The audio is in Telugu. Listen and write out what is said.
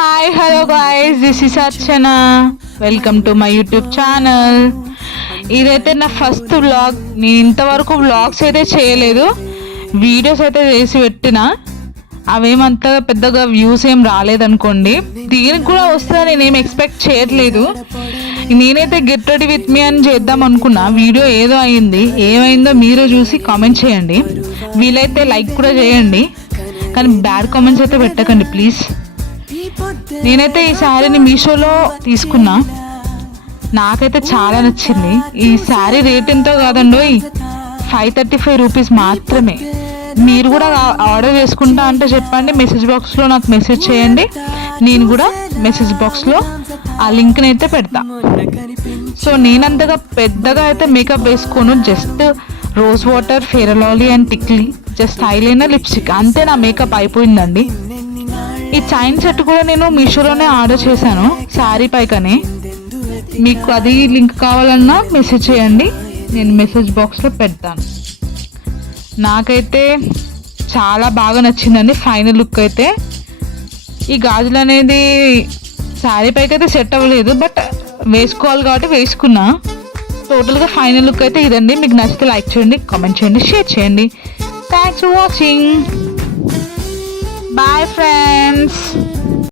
Hi hello guys this is Archana welcome to my YouTube channel ఇదైతే నా ఫస్ట్ వ్లాగ్ నేను ఇంతవరకు వ్లాగ్స్ అయితే చేయలేదు. వీడియోస్ అయితే చేసి పెట్టిన. అవేమంత పెద్దగా వ్యూస్ ఏం రాలేదనుకోండి. దీనికి కూడా వస్తుందని నేనేం ఎక్స్పెక్ట్ చేయట్లేదు. నేనైతే గెట్ రెడీ విత్ మీ అని చేద్దాం అనుకున్నా. వీడియో ఏదో అయింది. ఏమైందో మీరు చూసి కామెంట్ చేయండి. వీలైతే లైక్ కూడా చేయండి. కానీ బ్యాడ్ కామెంట్స్ అయితే పెట్టకండి ప్లీజ్ నేనైతే ఈ శారీని మీషోలో తీసుకున్నా. నాకైతే చాలా నచ్చింది. ఈ శారీ రేట్ ఎంతో కాదండో ఫైవ్ థర్టీ ఫైవ్ రూపీస్ మాత్రమే. మీరు కూడా ఆర్డర్ చేసుకుంటా అంటే చెప్పండి మెసేజ్ బాక్స్లో నాకు మెసేజ్ చేయండి. నేను కూడా మెసేజ్ బాక్స్లో ఆ లింక్ని అయితే పెడతా. సో నేనంతగా పెద్దగా అయితే మేకప్ వేసుకోను just rose water fair and tikli just eyeliner lipstick. అంతే నా మేకప్ అయిపోయిందండి. ఈ చైన్ సెట్ కూడా నేను మీషోలోనే ఆర్డర్ చేశాను. శారీ కానీ మీకు అది లింక్ కావాలన్నా మెసేజ్ చేయండి. నేను మెసేజ్ బాక్స్లో పెడతాను. నాకైతే చాలా బాగా నచ్చిందండి ఫైనల్ లుక్ అయితే. ఈ గాజులు అనేది శారీ పైకి అయితే సెట్ అవ్వలేదు బట్ వేసుకోవాలి కాబట్టి వేసుకున్నా. టోటల్గా ఫైనల్ లుక్ అయితే ఇదండి. మీకు నచ్చితే లైక్ చేయండి కామెంట్ చేయండి షేర్ చేయండి. Thanks for watching Bye friends.